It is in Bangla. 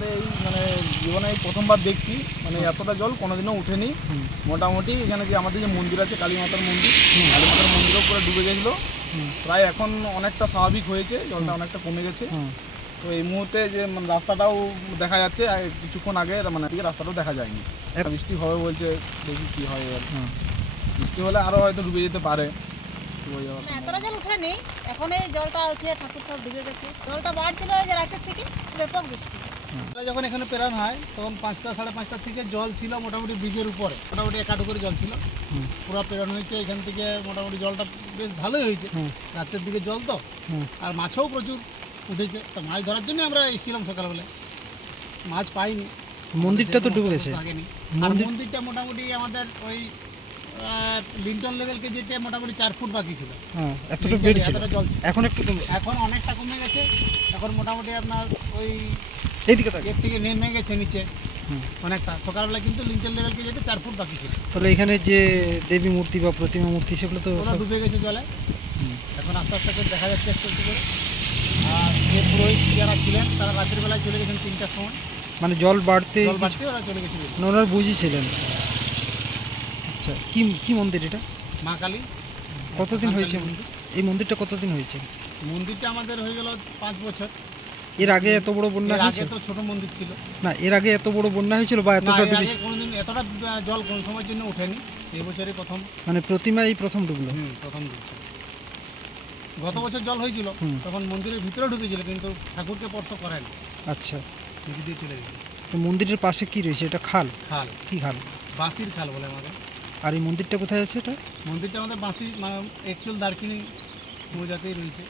আমাদের এই মানে জীবনে এই প্রথমবার দেখছি মানে এতটা জল কোনোদিনও উঠেনি। মোটামুটি এখানে যে আমাদের যে মন্দির আছে কালী মাতার মন্দির, কালী মাতার মন্দিরও পুরো ডুবে গেছিলো। প্রায় এখন অনেকটা স্বাভাবিক হয়েছে, জলটা অনেকটা কমে গেছে। তো এই মুহূর্তে যে মানে রাস্তাটাও দেখা যাচ্ছে, কিছুক্ষণ আগে মানে দিকে রাস্তাটাও দেখা যায়নি। বৃষ্টি হবে বলছে, দেখি কী হয়। বৃষ্টি হলে আরও হয়তো ডুবে যেতে পারে। এতটা জল উঠেনি, এখন এই জলটা উঠে ঠাকুর সব ডুবে গেছে। জলটা বাড়ছিল যে রাতের থেকে ব্যাপক বৃষ্টি। যখন এখানে পেরানো হয় তখন 5টা সাড়ে 5টার থেকে জল ছিল মোটামুটি ব্রিজের উপরে, মোটামুটি 1 হাঁটু করে জল ছিল। পুরো পেরানো হয়েছে এখান থেকে, মোটামুটি জলটা বেশ ভালোই হয়েছে। রাতের দিকে জল তো, আর মাছও প্রচুর উঠেছে। তো মাছ ধরার জন্য আমরা এসেছিলাম সকালবেলা, মাছ পাইনি। মন্দিরটা তো ডুবে গেছে। আর মন্দিরটা মোটামুটি আমাদের ওই লিন্টন লেভেলকে যেতে মোটামুটি 4 ফুট বাকি ছিল। এতটা বেড়েছিল, জল ছিল। এখন একটু কমেছে, এখন অনেকটা কমে গেছে। এখন মোটামুটি আপনার ওই এইদিকে এর থেকে নেমে গেছে নিচে অনেকটা। সকালবেলা কিন্তু লিন্টন লেভেলকে যেতে 4 ফুট বাকি ছিল। তাহলে এখানে যে দেবী মূর্তি বা প্রতিমা মূর্তি সেগুলো তো ওরা ডুবে গেছে জলে। এখন আস্তে আস্তে করে দেখা যাচ্ছে একটু একটু করে। আর যে পুরোহিত যারা ছিলেন তারা রাতের বেলায় চলে গেছেন 3টার সময়। মানে জল বাড়তে ওরা চলে গেছিল। ওনারা বুঝিয়েছিলেন। আচ্ছা, কি কি মন্দির এটা? মা কালী। কতদিন হয়েছে মন্দির? এই মন্দিরটা কতদিন হয়েছে? মন্দিরটা আমাদের হয়ে গেল 5 বছর। এর আগে এত বড় বন্যা হয়েছে? আগে তো ছোট মন্দির ছিল। না, এর আগে এত বড় বন্যা হয়েছিল বা এতটা আগে কোনোদিন এতটা জল কোন সময়ের জন্য ওঠেনি। এই বছরই প্রথম। মানে প্রতিমা এই প্রথম ডুবলো? প্রথম ডুবছে। গত বছর জল হয়েছিল, তখন মন্দিরের ভিতরে ঢুকেছিল, কিন্তু ঠাকুরকে স্পর্শ করেনি। আচ্ছা, নিচে দিয়ে চলে গেছে। তো মন্দিরের পাশে কি রয়েছে? এটা খাল? খাল। কি খাল? বাঁশির খাল বলে আমাদের। আর এই মন্দিরটা কোথায় আছে? এটা মন্দিরটা আমাদের বাঁশি, মানে একচুয়াল দারকিনি মৌজাতেই রয়েছে।